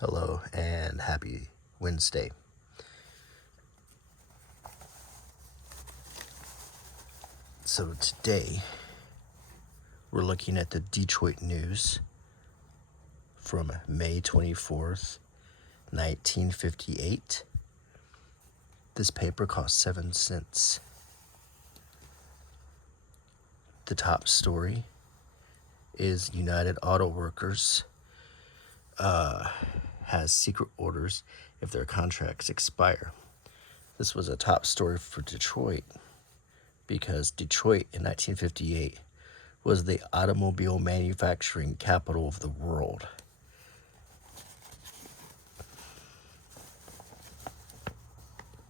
Hello and happy Wednesday. So today we're looking at the Detroit News from May 24th, 1958. This paper cost 7 cents. The top story is United Auto Workers has secret orders if their contracts expire. This was a top story for Detroit because Detroit in 1958 was the automobile manufacturing capital of the world.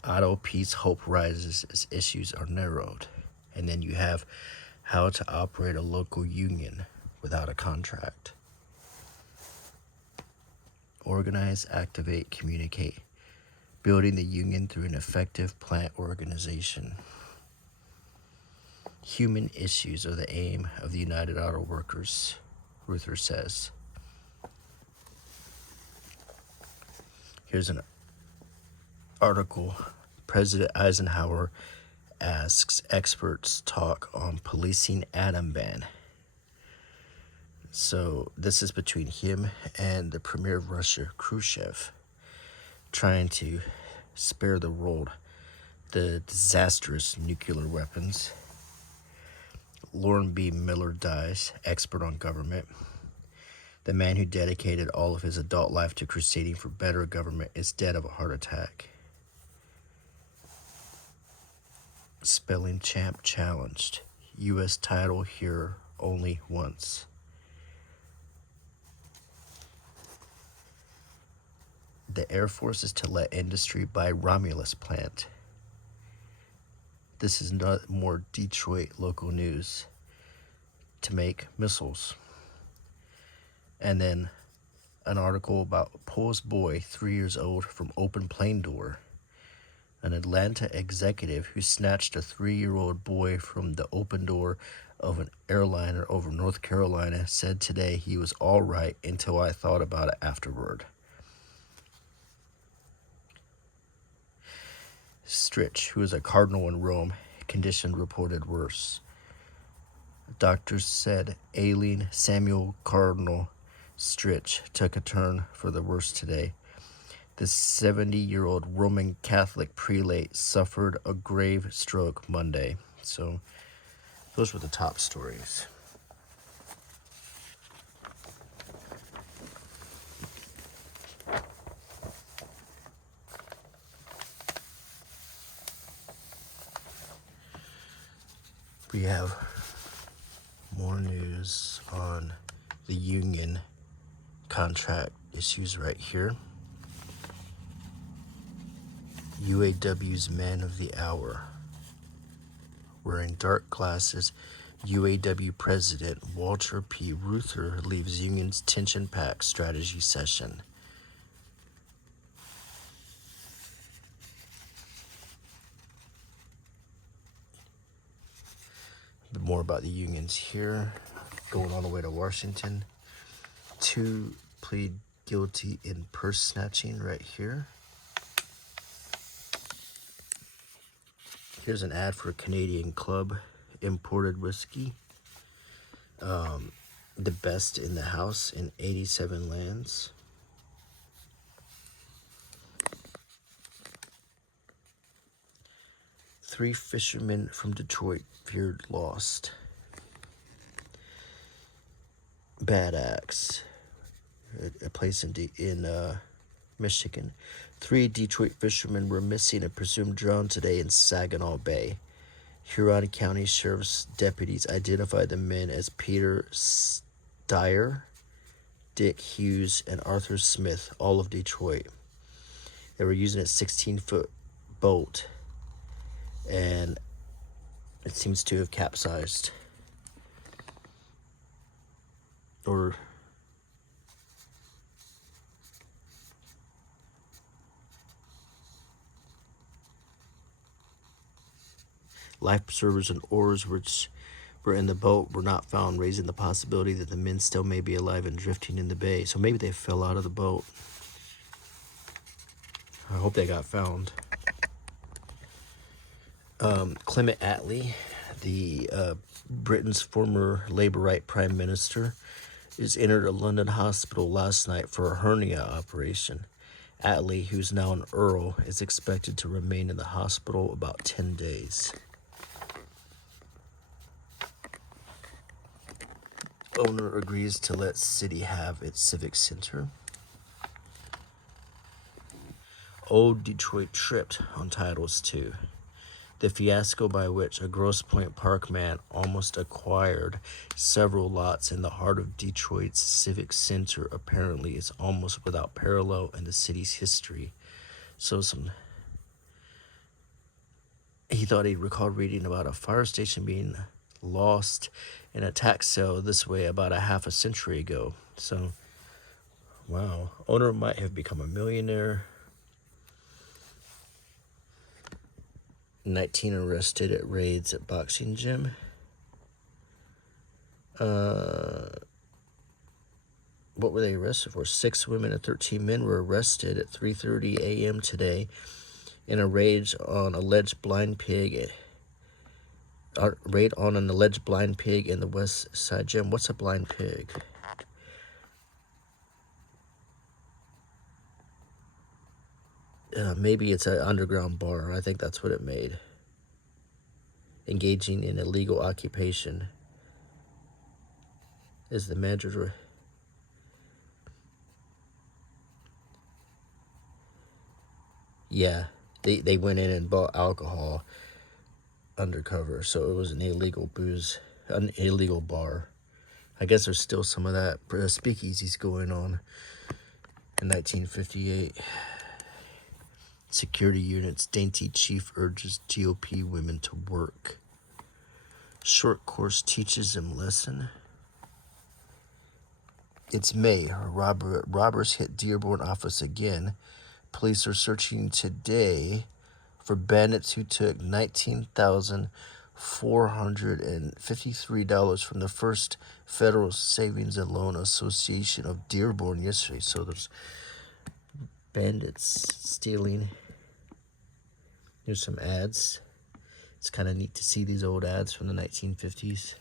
Auto peace hope rises as issues are narrowed. And then you have how to operate a local union without a contract. Organize, activate, communicate. Building the union through an effective plant organization. Human issues are the aim of the United Auto Workers, Ruther says. Here's an article. President Eisenhower asks experts talk on policing atom ban. So this is between him and the Premier of Russia, Khrushchev, trying to spare the world the disastrous nuclear weapons. Lauren B. Miller dies, expert on government. The man who dedicated all of his adult life to crusading for better government is dead of a heart attack. Spelling champ challenged. U.S. title here only once. The Air Force is to let industry buy Romulus plant. This is not more Detroit local news. To make missiles. And then an article about Pole's boy, 3 years old, from open plane door. An Atlanta executive who snatched a 3-year-old boy from the open door of an airliner over North Carolina said today he was all right until I thought about it afterward. Stritch, who is a cardinal in Rome, condition reported worse. Doctors said ailing Samuel Cardinal Stritch took a turn for the worse today. The 70-year-old Roman Catholic prelate suffered a grave stroke Monday. So those were the top stories. We have more news on the union contract issues right here. UAW's man of the hour. Wearing dark glasses, UAW President Walter P. Reuther leaves union's tension-packed strategy session. A bit more about the unions here. Going all the way to Washington. 2 plead guilty in purse snatching right here. Here's an ad for a Canadian club, imported whiskey. The best in the house in 87 lands. Three fishermen from Detroit feared lost. Bad Axe, a place in Michigan. 3 Detroit fishermen were missing and presumed drowned today in Saginaw Bay. Huron County Sheriff's deputies identified the men as Peter Steyer, Dick Hughes, and Arthur Smith, all of Detroit. They were using a 16-foot boat, and it seems to have capsized. Or life preservers and oars which were in the boat were not found, raising the possibility that the men still may be alive and drifting in the bay. So maybe they fell out of the boat. I hope they got found. Clement Attlee, the Britain's former Labour Right Prime Minister, is entered a London hospital last night for a hernia operation. Attlee, who's now an Earl, is expected to remain in the hospital about 10 days. Owner agrees to let city have its civic center. Old Detroit tripped on titles too. The fiasco by which a Grosse Pointe Park man almost acquired several lots in the heart of Detroit's civic center apparently is almost without parallel in the city's history. So he thought he recalled reading about a fire station being lost in a tax sale this way about a half a century ago. So, wow. Owner might have become a millionaire. 19 arrested at raids at boxing gym. What were they arrested for? 6 women and 13 men were arrested at 3:30 a.m. today in a raid on an alleged blind pig in the West Side Gym. What's a blind pig? Maybe it's an underground bar. I think that's what it made. Engaging in illegal occupation is the manager. Yeah, they went in and bought alcohol undercover, so it was an illegal bar. I guess there's still some of that speakeasies going on in 1958. Security units, dainty chief urges GOP women to work. Short course teaches him lesson. It's May. Robbers hit Dearborn office again. Police are searching today for bandits who took $19,453 from the First Federal Savings and Loan Association of Dearborn yesterday. So there's bandits stealing. Here's some ads. It's kind of neat to see these old ads from the 1950s.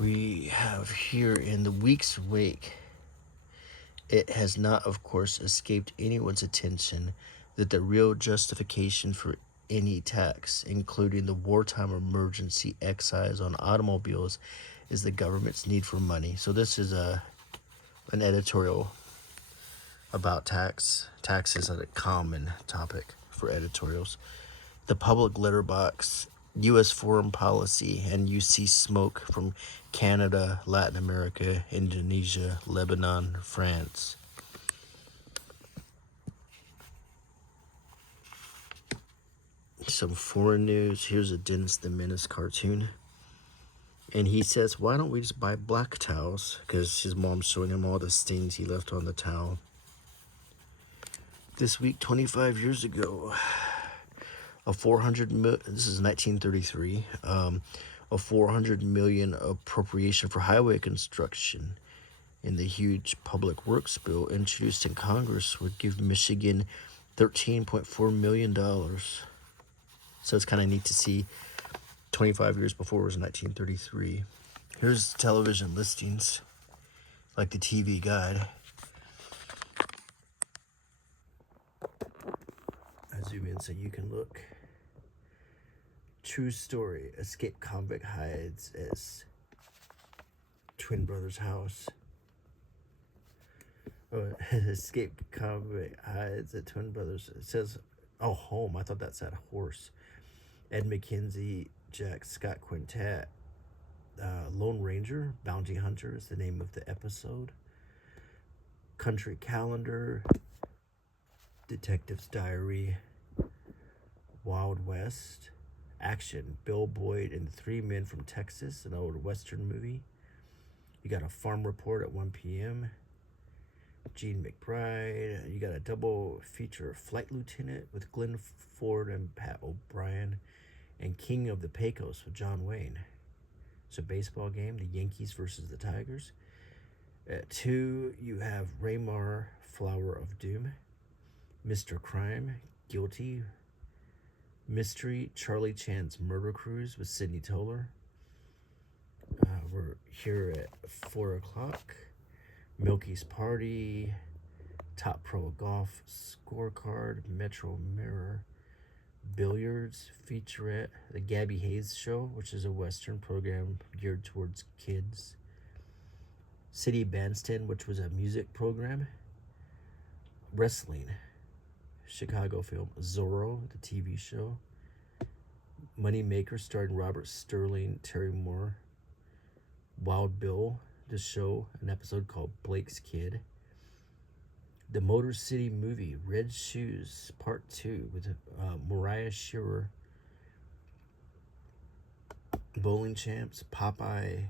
We have here in the week's wake, it has not, of course, escaped anyone's attention that the real justification for any tax, including the wartime emergency excise on automobiles, is the government's need for money. So this is an editorial about tax. Tax is a common topic for editorials. The public letterbox, U.S. foreign policy, and you see smoke from Canada, Latin America, Indonesia, Lebanon, France. Some foreign news. Here's a Dennis the Menace cartoon. And he says, why don't we just buy black towels? Because his mom's showing him all the stains he left on the towel. This week, 25 years ago, this is 1933, a $400 million appropriation for highway construction in the huge public works bill introduced in Congress would give Michigan $13.4 million. So it's kind of neat to see 25 years before it was 1933. Here's television listings, like the TV guide. I zoom in so you can look. True story. Escaped convict hides as twin brother's house. Escaped convict hides at twin brothers. It says, home. I thought that said horse. Ed McKenzie, Jack Scott Quintet. Lone Ranger, Bounty Hunter is the name of the episode. Country Calendar. Detective's Diary. Wild West. Action, Bill Boyd and the Three Men from Texas, an old Western movie. You got a Farm Report at 1 p.m. Gene McBride. You got a double feature Flight Lieutenant with Glenn Ford and Pat O'Brien, and King of the Pecos with John Wayne. It's a baseball game, the Yankees versus the Tigers. At 2, you have Raymar, Flower of Doom. Mr. Crime, Guilty. Mystery, Charlie Chan's Murder Cruise with Sidney Toler. We're here at 4 o'clock. Milky's Party, Top Pro Golf Scorecard, Metro Mirror, Billiards, Featurette, The Gabby Hayes Show, which is a Western program geared towards kids. City Bandstand, which was a music program. Wrestling, Chicago film. Zorro, the TV show. Moneymaker, starring Robert Sterling, Terry Moore. Wild Bill, the show, an episode called Blake's Kid. The Motor City movie, Red Shoes, Part 2, with Mariah Shearer. Bowling Champs, Popeye,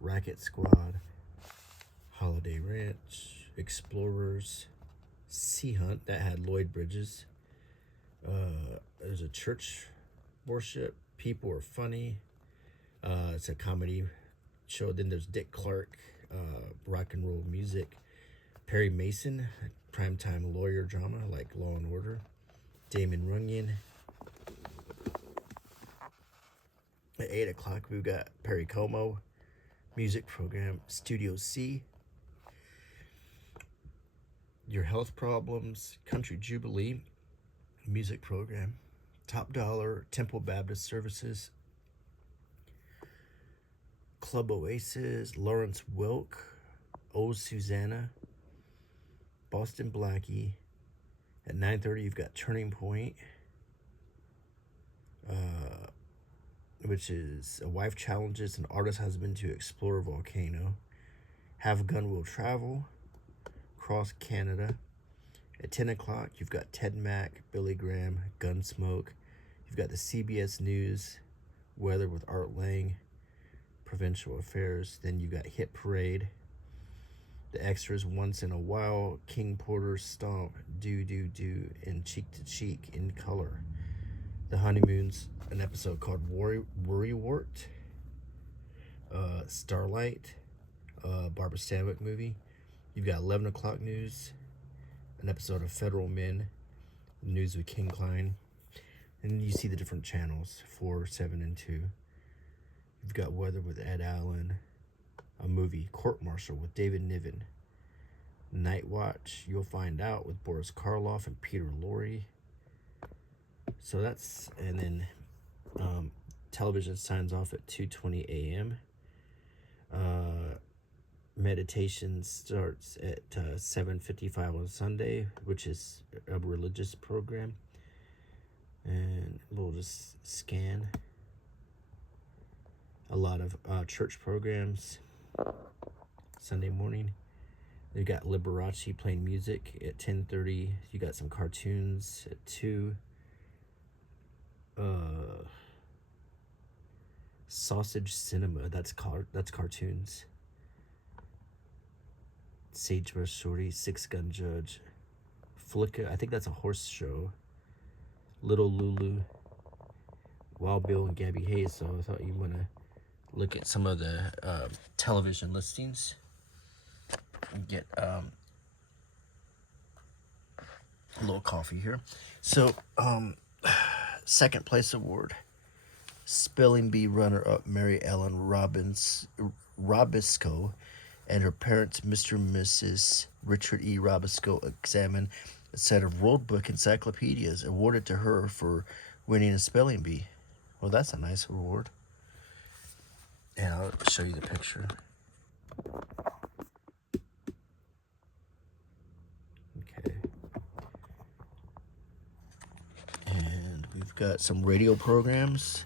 Racket Squad, Holiday Ranch, Explorers, Sea Hunt, that had Lloyd Bridges. There's a church worship, People Are Funny. It's a comedy show. Then there's Dick Clark, rock and roll music. Perry Mason, primetime lawyer drama like Law and Order. Damon Runyon. At 8 o'clock, we've got Perry Como, music program. Studio C. Your Health Problems, Country Jubilee, music program. Top Dollar, Temple Baptist Services. Club Oasis, Lawrence Welk, Oh Susanna, Boston Blackie. At 9:30, you've got Turning Point, which is a wife challenges an artist husband to explore a volcano. Have a Gun Will Travel, Cross Canada. At 10 o'clock, you've got Ted Mack, Billy Graham, Gunsmoke. You've got the CBS News, Weather with Art Lang, Provincial Affairs. Then you got Hit Parade, the extras, Once in a While, King Porter, Stomp, Do Do Do, and Cheek to Cheek in color. The Honeymoons, an episode called Worrywart. Starlight, Barbara Stanwyck movie. You've got 11 o'clock news, an episode of Federal Men, News with King Klein. And you see the different channels, 4, 7, and 2. You've got Weather with Ed Allen, a movie, Court Martial with David Niven. Night Watch, You'll Find Out with Boris Karloff and Peter Lorre. So that's, and then television signs off at 2:20 a.m. Meditation starts at 7:55 on Sunday, which is a religious program. And we'll just scan a lot of church programs. Sunday morning, you got Liberace playing music at 10:30. You got some cartoons at 2. Sausage Cinema, that's cartoons. Sagebrush Shorty, Six Gun Judge, Flicka, I think that's a horse show. Little Lulu, Wild Bill and Gabby Hayes. So I thought you want to look at some of the television listings and get a little coffee here. So second place award, Spelling Bee runner-up Mary Ellen Robisco and her parents, Mr. and Mrs. Richard E. Robisco, examine a set of World Book encyclopedias awarded to her for winning a spelling bee. Well, that's a nice award. And I'll show you the picture. Okay. And we've got some radio programs.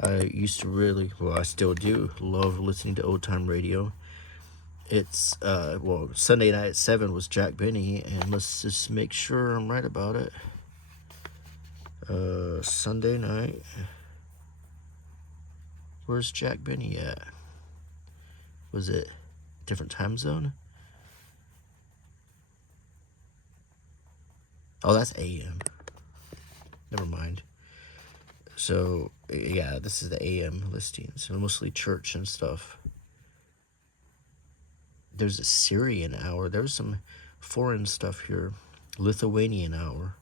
I used to really, well, I still do, love listening to old time radio. It's, Sunday night at 7 was Jack Benny, and let's just make sure I'm right about it. Sunday night, where's Jack Benny at? Was it different time zone? Oh, that's AM. Never mind. So, yeah, this is the AM listings. So mostly church and stuff. There's a Syrian hour. There's some foreign stuff here. Lithuanian hour.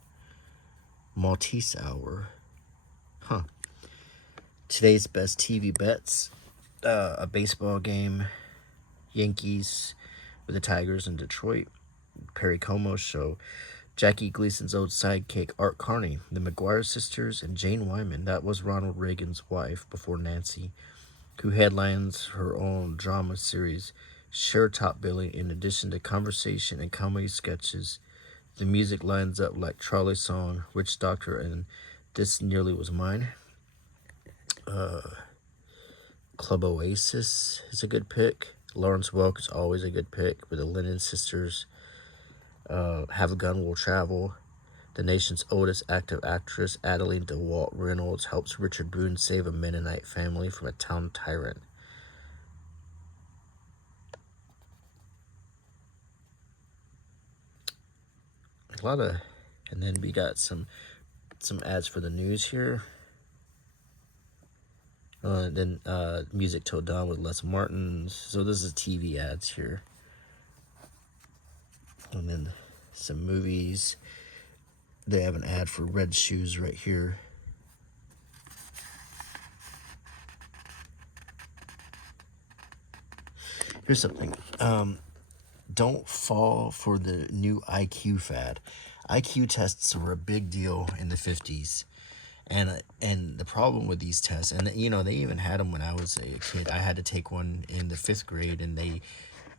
Maltese hour. Huh. Today's best TV bets. A baseball game. Yankees with the Tigers in Detroit. Perry Como show. Jackie Gleason's old sidekick, Art Carney, the McGuire sisters, and Jane Wyman. That was Ronald Reagan's wife before Nancy, who headlines her own drama series, share top billing in addition to conversation and comedy sketches. The music lines up like Charlie's song, Witch Doctor, and This Nearly Was Mine. Club Oasis is a good pick. Lawrence Welk is always a good pick with the Lennon sisters. Have a Gun Will Travel. The nation's oldest active actress, Adeline DeWalt Reynolds, helps Richard Boone save a Mennonite family from a town tyrant. And then we got some ads for the news here. Then Music Till Dawn with Les Martin. So this is TV ads here. And then some movies. They have an ad for Red Shoes right here. Here's something. Don't fall for the new IQ fad. IQ tests were a big deal in the 50s. And the problem with these tests, and you know, they even had them when I was a kid. I had to take one in the 5th grade, and they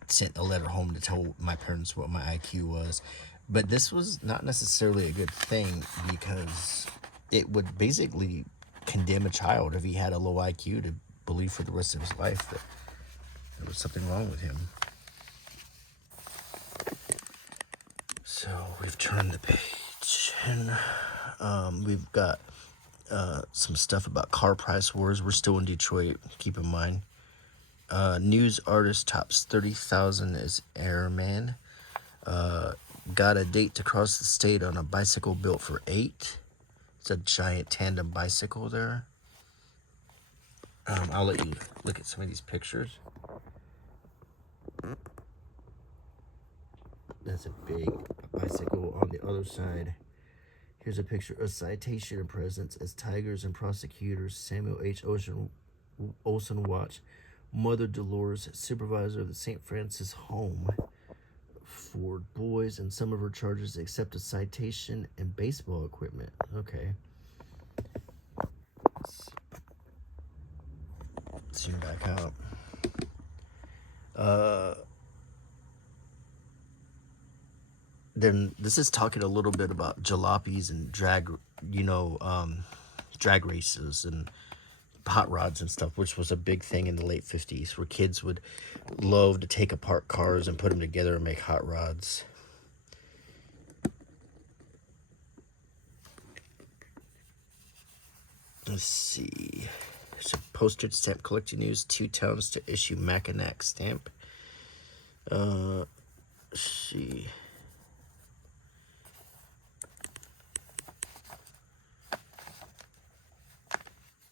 sent a letter home to tell my parents what my IQ was. But this was not necessarily a good thing, because it would basically condemn a child if he had a low IQ to believe for the rest of his life that there was something wrong with him. So we've turned the page, and we've got some stuff about car price wars. We're still in Detroit, keep in mind. News artist tops 30,000 as airman. Got a date to cross the state on a bicycle built for 8. It's a giant tandem bicycle there. I'll let you look at some of these pictures. That's a big bicycle. On the other side, here's a picture of citation and presence as Tigers and prosecutors Samuel H. Olson watch Mother Dolores, supervisor of the St. Francis Home for boys, and some of her charges accept a citation and baseball equipment. Okay. Zoom back out. Then this is talking a little bit about jalopies and drag races and hot rods and stuff, which was a big thing in the late 50s, where kids would love to take apart cars and put them together and make hot rods. Let's see. There's a postage stamp collecting news. 2 towns to issue Mackinac stamp. Let's see.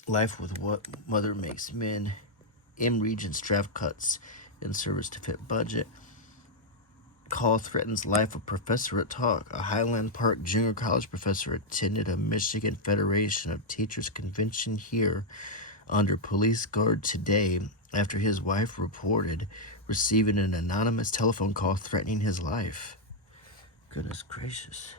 Life with What Mother Makes Men. M Regents draft cuts in service to fit budget. Call threatens life of professor at talk. A Highland Park junior college professor attended a Michigan Federation of Teachers convention here under police guard today after his wife reported receiving an anonymous telephone call threatening his life. Goodness gracious.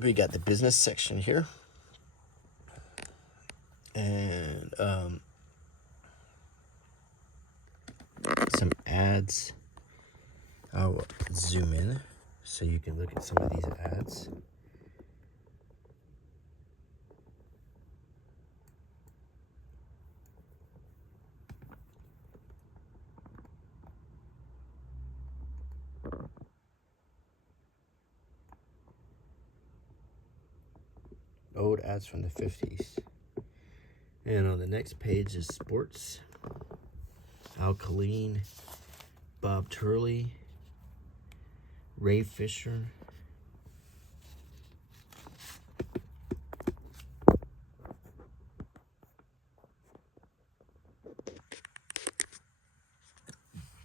We got the business section here, and some ads. I'll zoom in so you can look at some of these ads. old ads from the 50s. And on the next page is sports. Al Colleen, Bob Turley, Ray Fisher,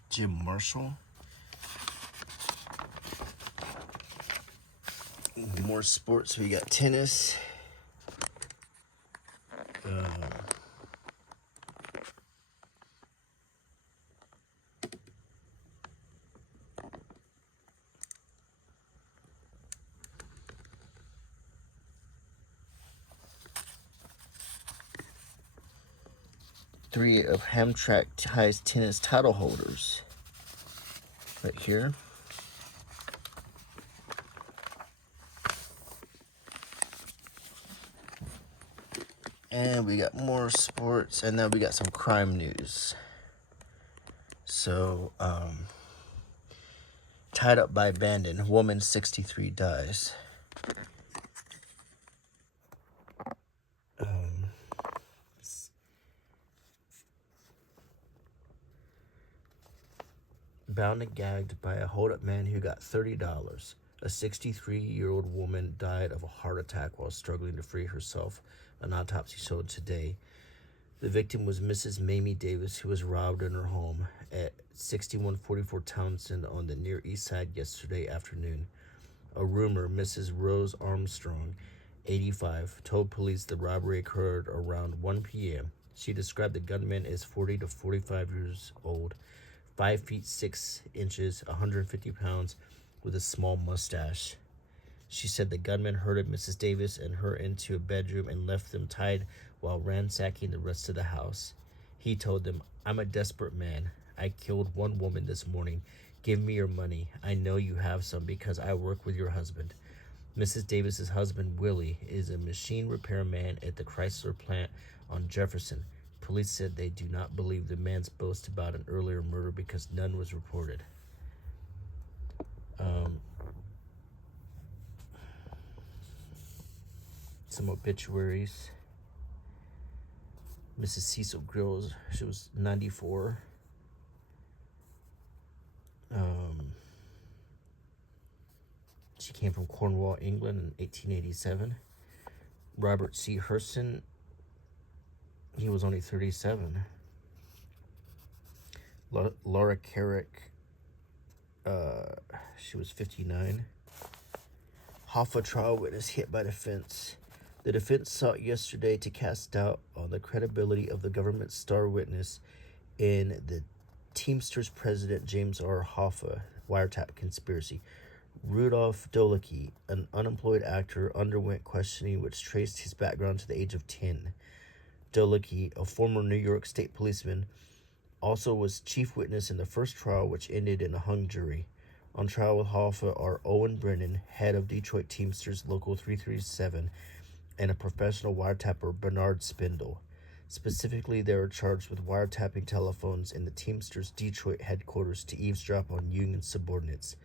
Jim Marshall. More sports. We got tennis. Three of Hamtramck highest tennis title holders. Right here. And we got more sports, and then we got some crime news. So, tied up by abandon, woman 63 dies. Bound and gagged by a hold-up man who got $30. A 63-year-old woman died of a heart attack while struggling to free herself, an autopsy showed today. The victim was Mrs. Mamie Davis, who was robbed in her home at 6144 Townsend on the Near East Side yesterday afternoon. A roomer, Mrs. Rose Armstrong, 85, told police the robbery occurred around 1 p.m. She described the gunman as 40 to 45 years old, 5 feet 6 inches, 150 pounds, with a small mustache. She said the gunman herded Mrs. Davis and her into a bedroom and left them tied while ransacking the rest of the house. He told them, "I'm a desperate man. I killed one woman this morning. Give me your money. I know you have some because I work with your husband." Mrs. Davis's husband, Willie, is a machine repairman at the Chrysler plant on Jefferson. Police said they do not believe the man's boast about an earlier murder because none was reported. Some obituaries. Mrs. Cecil Grills, she was 94. She came from Cornwall, England in 1887. Robert C. Hurston, he was only 37. Laura Carrick, she was 59. Hoffa trial witness hit by the fence. The defense sought yesterday to cast doubt on the credibility of the government's star witness in the Teamsters president James R. Hoffa wiretap conspiracy. Rudolph Dolicki, an unemployed actor, underwent questioning which traced his background to the age of 10. Dolicki, a former New York State policeman, also was chief witness in the first trial, which ended in a hung jury. On trial with Hoffa are Owen Brennan, head of Detroit Teamsters Local 337, and a professional wiretapper, Bernard Spindle. Specifically, they are charged with wiretapping telephones in the Teamsters Detroit headquarters to eavesdrop on union subordinates.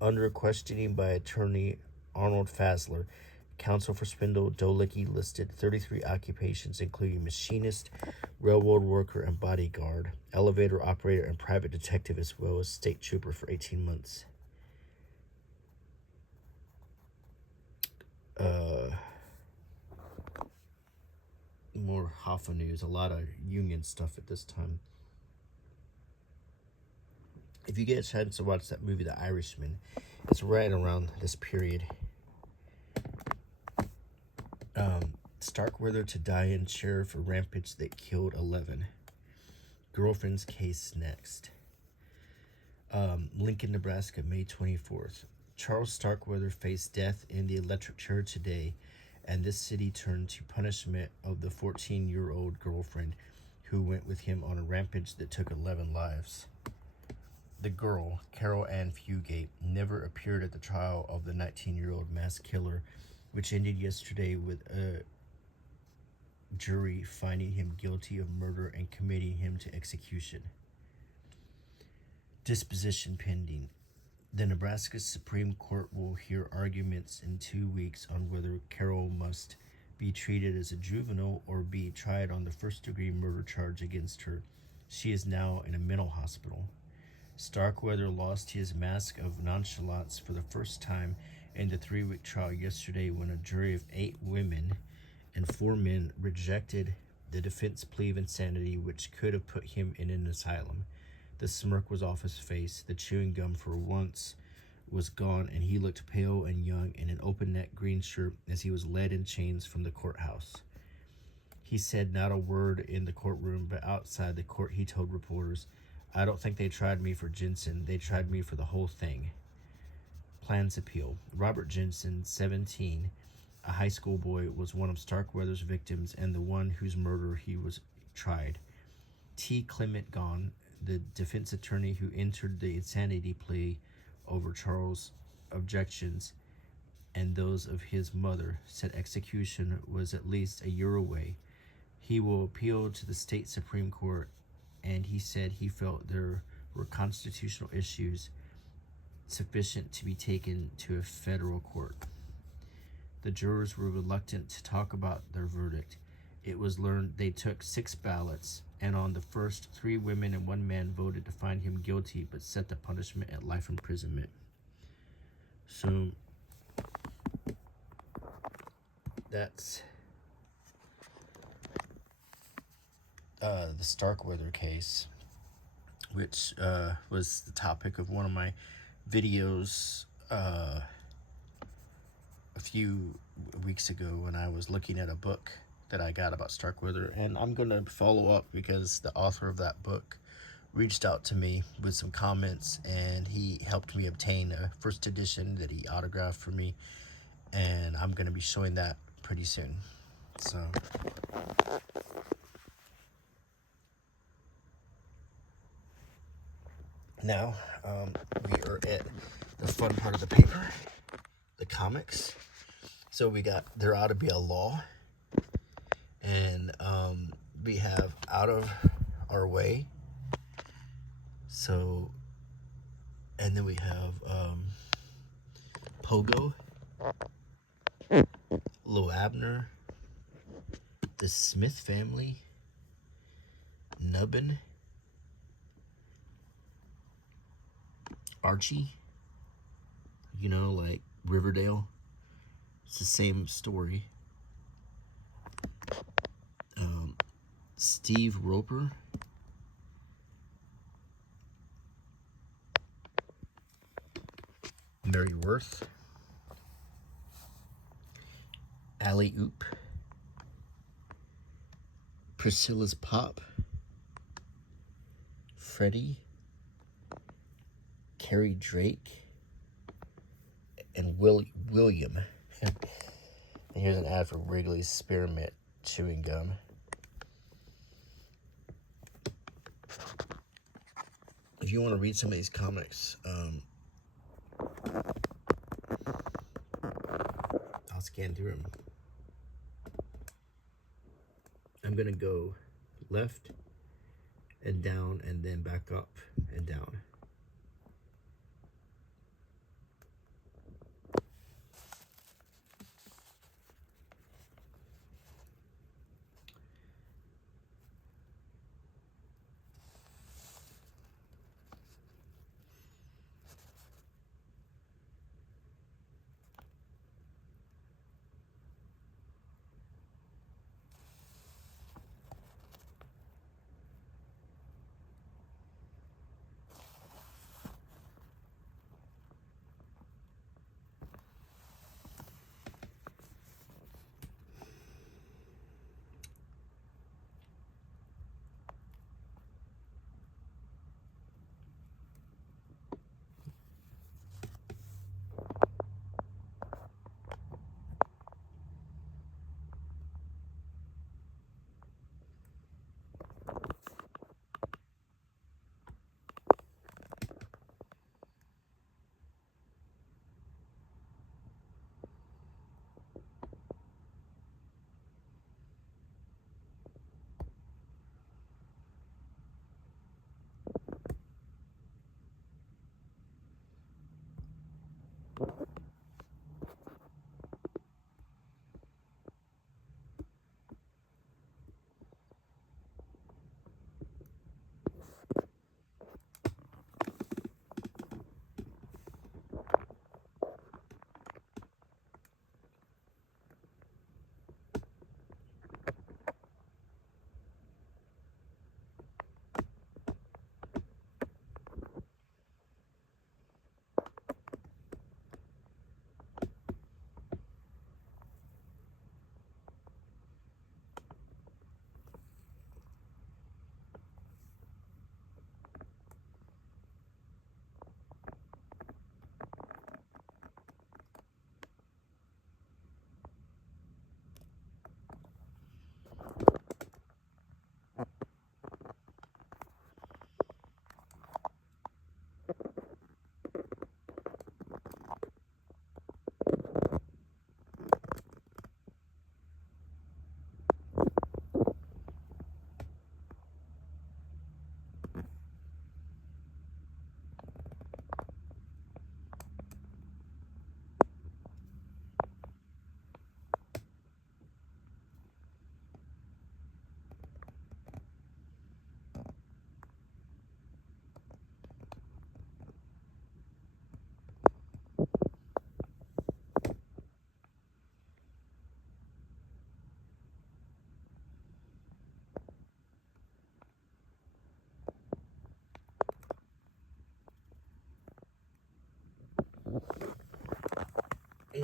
Under questioning by attorney Arnold Fasler, counsel for Spindle, Dolicki listed 33 occupations, including machinist, railroad worker, and bodyguard, elevator operator, and private detective, as well as state trooper for 18 months. More Hoffa news, a lot of union stuff at this time. If you get a chance to watch that movie, The Irishman, it's right around this period. Starkweather to die in chair for rampage that killed 11. Girlfriend's case next. Lincoln, Nebraska, May 24th. Charles Starkweather faced death in the electric chair today, and this city turned to punishment of the 14-year-old girlfriend who went with him on a rampage that took 11 lives. The girl, Carol Ann Fugate, never appeared at the trial of the 19-year-old mass killer, which ended yesterday with a jury finding him guilty of murder and committing him to execution. Disposition pending. The Nebraska Supreme Court will hear arguments in 2 weeks on whether Carol must be treated as a juvenile or be tried on the first-degree murder charge against her. She is now in a mental hospital. Starkweather lost his mask of nonchalance for the first time in the 3-week trial yesterday when a jury of 8 women and 4 men rejected the defense plea of insanity, which could have put him in an asylum. The smirk was off his face. The chewing gum for once was gone, and he looked pale and young in an open-neck green shirt as he was led in chains from the courthouse. He said not a word in the courtroom, but outside the court he told reporters, "I don't think they tried me for Jensen. They tried me for the whole thing." Plans appeal. Robert Jensen, 17, a high school boy, was one of Starkweather's victims and the one whose murder he was tried. T. Clement Gone, the defense attorney who entered the insanity plea over Charles' objections and those of his mother, said execution was at least a year away. He will appeal to the state Supreme Court, and he said he felt there were constitutional issues sufficient to be taken to a federal court. The jurors were reluctant to talk about their verdict. It was learned they took 6 ballots, and on the first, 3 women and 1 man voted to find him guilty but set the punishment at life imprisonment. So that's the Starkweather case, which was the topic of one of my videos a few weeks ago when I was looking at a book that I got about Starkweather, and I'm going to follow up because the author of that book reached out to me with some comments, and he helped me obtain a first edition that he autographed for me, and I'm going to be showing that pretty soon. So now we are at the fun part of the paper, the comics. So we got There Ought to Be a Law, and we have Out of Our Way. So, and then we have Pogo, Lo Abner, The Smith Family, Nubbin, Archie, like Riverdale. It's the same story. Steve Roper, Mary Worth, Alley Oop, Priscilla's Pop, Freddie, Carrie Drake, and William. And here's an ad for Wrigley's Spearmint Chewing Gum. If you want to read some of these comics, I'll scan through them. I'm going to go left and down and then back up and down.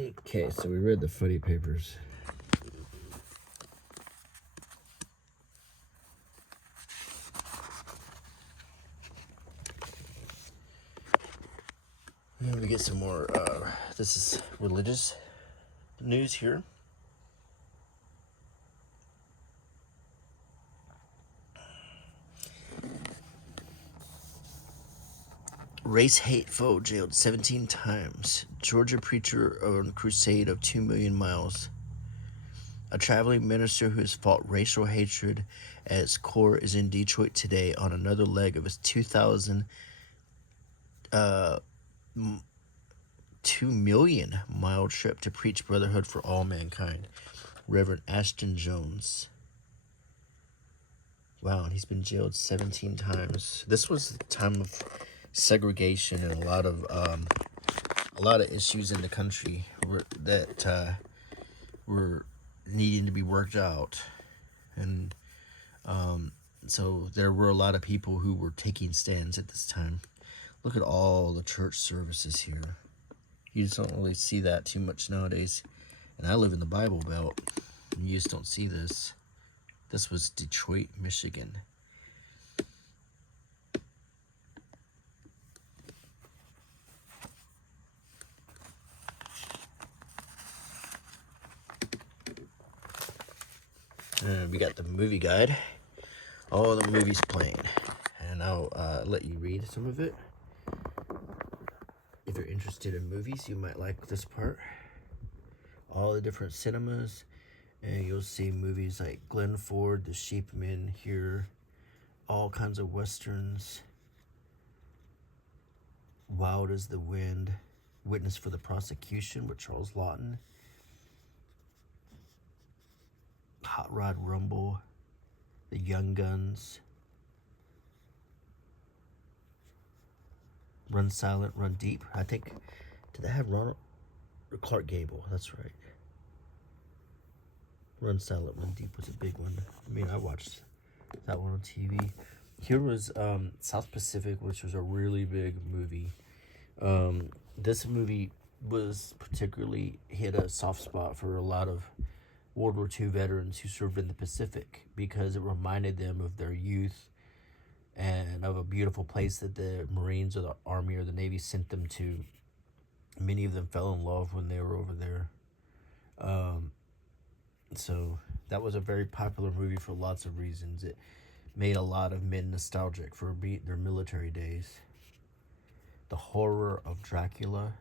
Okay, so we read the funny papers. And we get some more, this is religious news here. Race hate foe jailed 17 times. Georgia preacher on crusade of 2 million miles. A traveling minister who has fought racial hatred at its core is in Detroit today on another leg of his 2 million mile trip to preach brotherhood for all mankind. Reverend Ashton Jones. Wow, and he's been jailed 17 times. This was the time of segregation and a lot of issues in the country that were needing to be worked out, and so there were a lot of people who were taking stands at this time. Look at all the church services here. You just don't really see that too much nowadays. And I live in the Bible Belt, and you just don't see this. This was Detroit, Michigan. And we got the movie guide. All the movies playing. And I'll let you read some of it. If you're interested in movies, you might like this part. All the different cinemas. And you'll see movies like Glenn Ford, The Sheepmen here. All kinds of westerns. Wild as the Wind. Witness for the Prosecution with Charles Lawton. Hot Rod Rumble. The Young Guns. Run Silent, Run Deep. I think, did they have Ronald or Clark Gable? That's right. Run Silent, Run Deep was a big one. I mean, I watched that one on TV. Here was South Pacific, which was a really big movie. This movie was particularly hit a soft spot for a lot of World War II veterans who served in the Pacific, because it reminded them of their youth and of a beautiful place that the Marines or the Army or the Navy sent them to. Many of them fell in love when they were over there. So that was a very popular movie for lots of reasons. It made a lot of men nostalgic for their military days. The Horror of Dracula.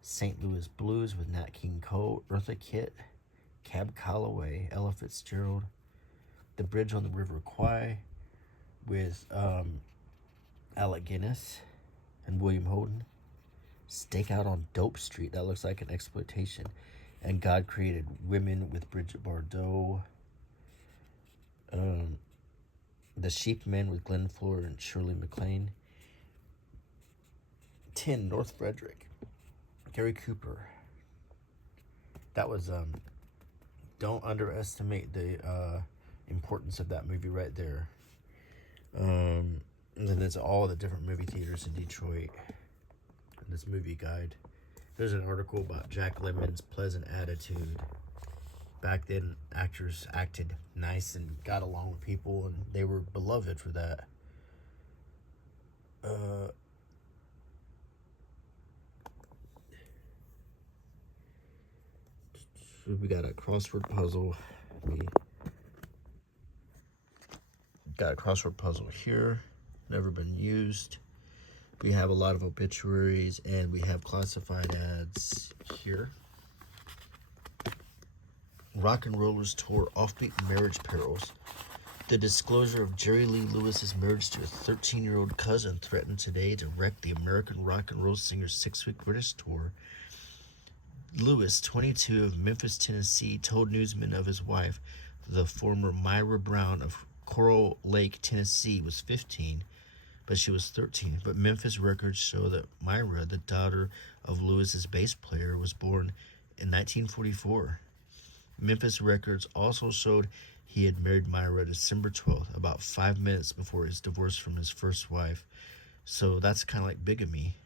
St. Louis Blues with Nat King Cole, Eartha Kitt, Cab Calloway, Ella Fitzgerald. The Bridge on the River Kwai with Alec Guinness and William Holden. Stakeout on Dope Street, that looks like an exploitation. And God Created Women with Bridget Bardot. The Sheepmen with Glenn Ford and Shirley MacLaine. 10, North Frederick. Gary Cooper. That was, don't underestimate the importance of that movie right there. And then there's all the different movie theaters in Detroit. And this movie guide. There's an article about Jack Lemmon's pleasant attitude. Back then, actors acted nice and got along with people, and they were beloved for that. We got a crossword puzzle. We got a crossword puzzle here. Never been used. We have a lot of obituaries, and we have classified ads here. Rock and Rollers Tour Offbeat Marriage Perils. The disclosure of Jerry Lee Lewis's marriage to a 13-year-old cousin threatened today to wreck the American rock and roll singer's 6-week British tour. Lewis, 22, of Memphis, Tennessee, told newsmen of his wife, the former Myra Brown of Coral Lake, Tennessee, was 15, but she was 13. But Memphis records show that Myra, the daughter of Lewis's bass player, was born in 1944. Memphis records also showed he had married Myra December 12th, about 5 minutes before his divorce from his first wife. So that's kind of like bigamy.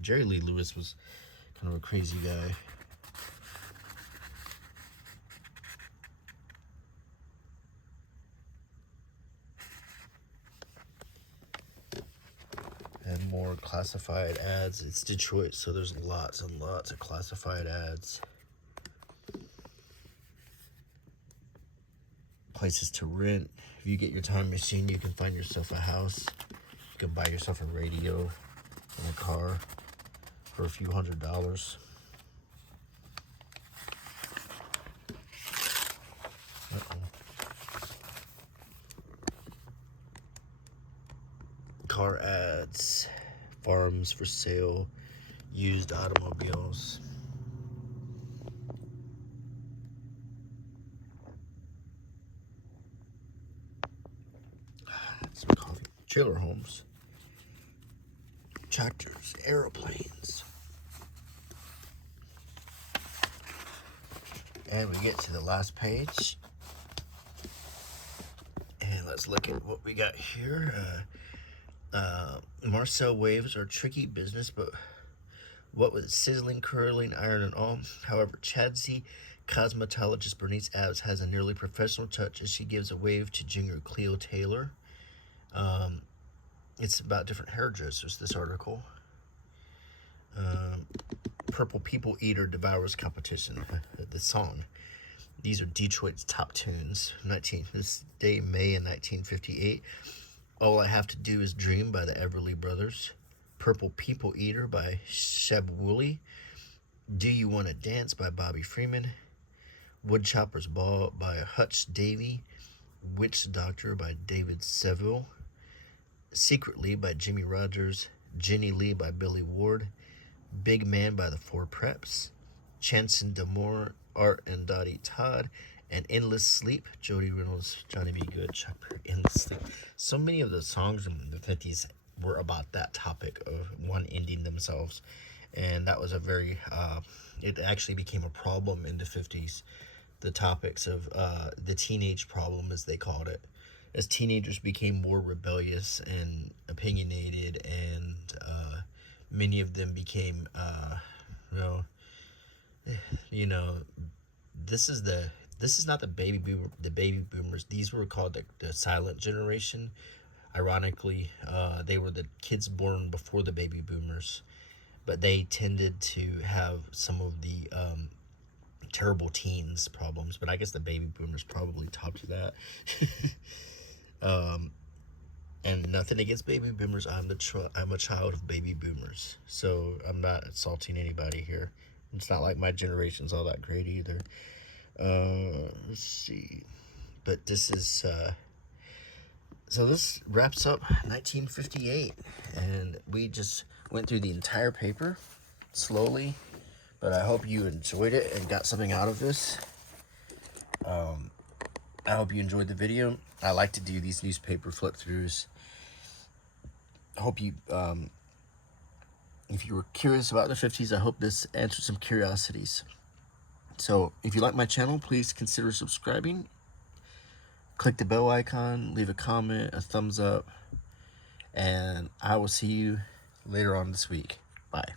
Jerry Lee Lewis was kind of a crazy guy. more classified ads. It's Detroit, so there's lots and lots of classified ads. Places to rent. If you get your time machine, you can find yourself a house. You can buy yourself a radio and a car for a few $100s. Car ads, farms for sale, used automobiles. Some coffee. Trailer homes, tractors, airplanes. And we get to the last page. And let's look at what we got here. Marcel waves are tricky business, but what with sizzling, curling, iron, and all. However, Chadsey cosmetologist Bernice Abbs has a nearly professional touch as she gives a wave to junior Cleo Taylor. It's about different hairdressers, this article. Purple People Eater devours competition. The song. These are Detroit's top tunes. This day, May in 1958. All I Have to Do Is Dream by the Everly Brothers. Purple People Eater by Sheb Woolley. Do You Want to Dance by Bobby Freeman. Woodchopper's Ball by Hutch Davey. Witch Doctor by David Seville. Secretly by Jimmy Rogers. Jenny Lee by Billy Ward. Big Man by the Four Preps. Chanson D'Amour, Art and Dottie Todd. And Endless Sleep, Jody Reynolds, Johnny B. Good, Chuck Berry, Endless Sleep. So many of the songs in the 50s were about that topic of one ending themselves. And that was a very, it actually became a problem in the 50s. The topics of the teenage problem, as they called it. As teenagers became more rebellious and opinionated, and many of them became, this is not the baby boomers. These were called the silent generation. Ironically, they were the kids born before the baby boomers, but they tended to have some of the terrible teens problems. But I guess the baby boomers probably topped that. And nothing against baby boomers. I'm a child of baby boomers, so I'm not insulting anybody here. It's not like my generation's all that great either. Let's see. But this is so this wraps up 1958, and we just went through the entire paper slowly, but I hope you enjoyed it and got something out of this. I hope you enjoyed the video. I like to do these newspaper flip throughs. I hope you if you were curious about the 50s, I hope this answered some curiosities. So if you like my channel, please consider subscribing. Click the bell icon, leave a comment, a thumbs up, and I will see you later on this week. Bye.